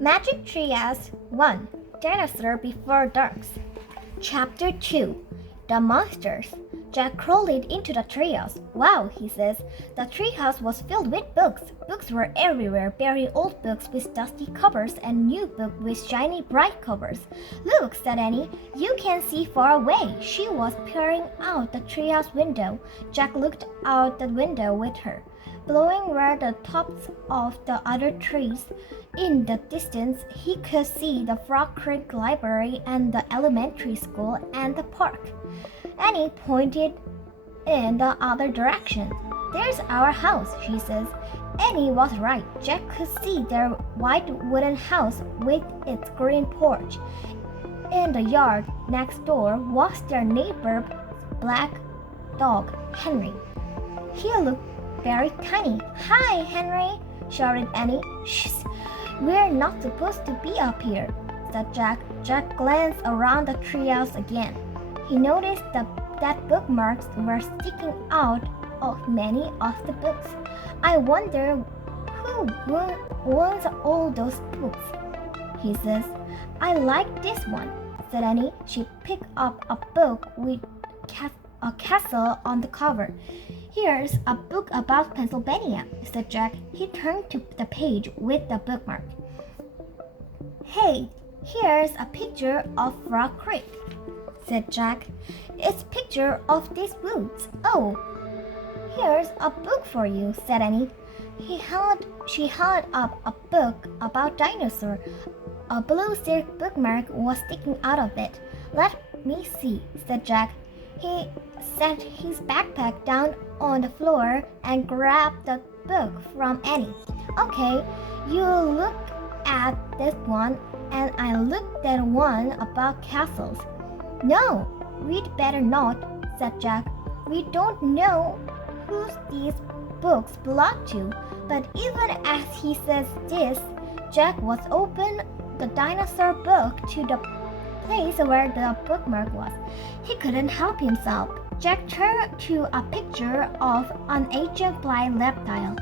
Magic Trias 1 Dinosaur Before Darks. Chapter 2 The Monsters. Jack crawled into the treehouse. Wow, he says. The treehouse was filled with books. Books were everywhere, very old books with dusty covers and new books with shiny bright covers. Look, said Annie, you can see far away. She was peering out the treehouse window. Jack looked out the window with her. Blowing were the tops of the other trees. In the distance, he could see the Frog Creek Library and the elementary school and the park. Annie pointed in the other direction. There's our house, she says. Annie was right. Jack could see their white wooden house with its green porch. In the yard next door was their neighbor's black dog, Henry. He looked very tiny. Hi, Henry, shouted Annie. Shh, we're not supposed to be up here, said Jack. Jack glanced around the treehouse again. He noticed that bookmarks were sticking out of many of the books. I wonder who owns all those books, he says. I like this one, said Annie. She picked up a book with a castle on the cover. Here's a book about Pennsylvania, said Jack. He turned to the page with the bookmark. Hey, here's a picture of Frog Creek, said Jack. It's a picture of these woods. Oh, here's a book for you, said Annie. She held up a book about dinosaurs. A blue silk bookmark was sticking out of it. Let me see, said Jack. He set his backpack down on the floor and grabbed the book from Annie. Okay, you look at this one and I looked at one about castles. No, we'd better not, said Jack. We don't know who these books belong to. But even as he says this, Jack was open the dinosaur book to the place where the bookmark was. He couldn't help himself. Jack turned to a picture of an ancient flying reptile.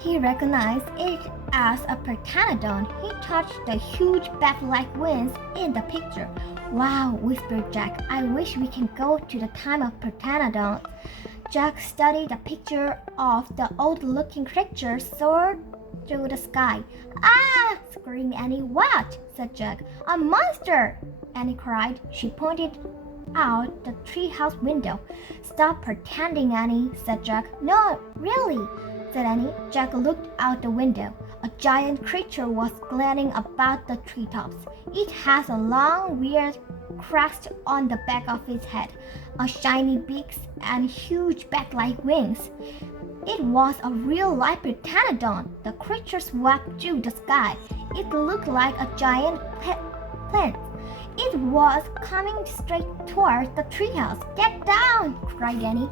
He recognized it as a pteranodon. He touched the huge bat-like wings in the picture. Wow, whispered Jack. I wish we can go to the time of pteranodons. Jack studied the picture of the old-looking creature soared through the sky. Ah! Screamed Annie. What? Said Jack. A monster! Annie cried. She pointed out the treehouse window. Stop pretending, Annie, said Jack. No, really, said Annie. Jack looked out the window. A giant creature was gliding about the treetops. It has a long, weird crest on the back of its head, a shiny beak, and huge bat-like wings. It was a real-life pteranodon. The creature swept through the sky. It looked like a giant plant. It was coming straight towards the treehouse. Get down! Cried Annie.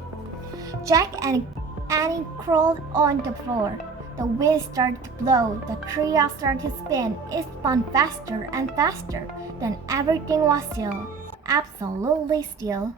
Jack and Annie crawled on the floor. The wind started to blow. The treehouse started to spin. It spun faster and faster. Then everything was still. Absolutely still.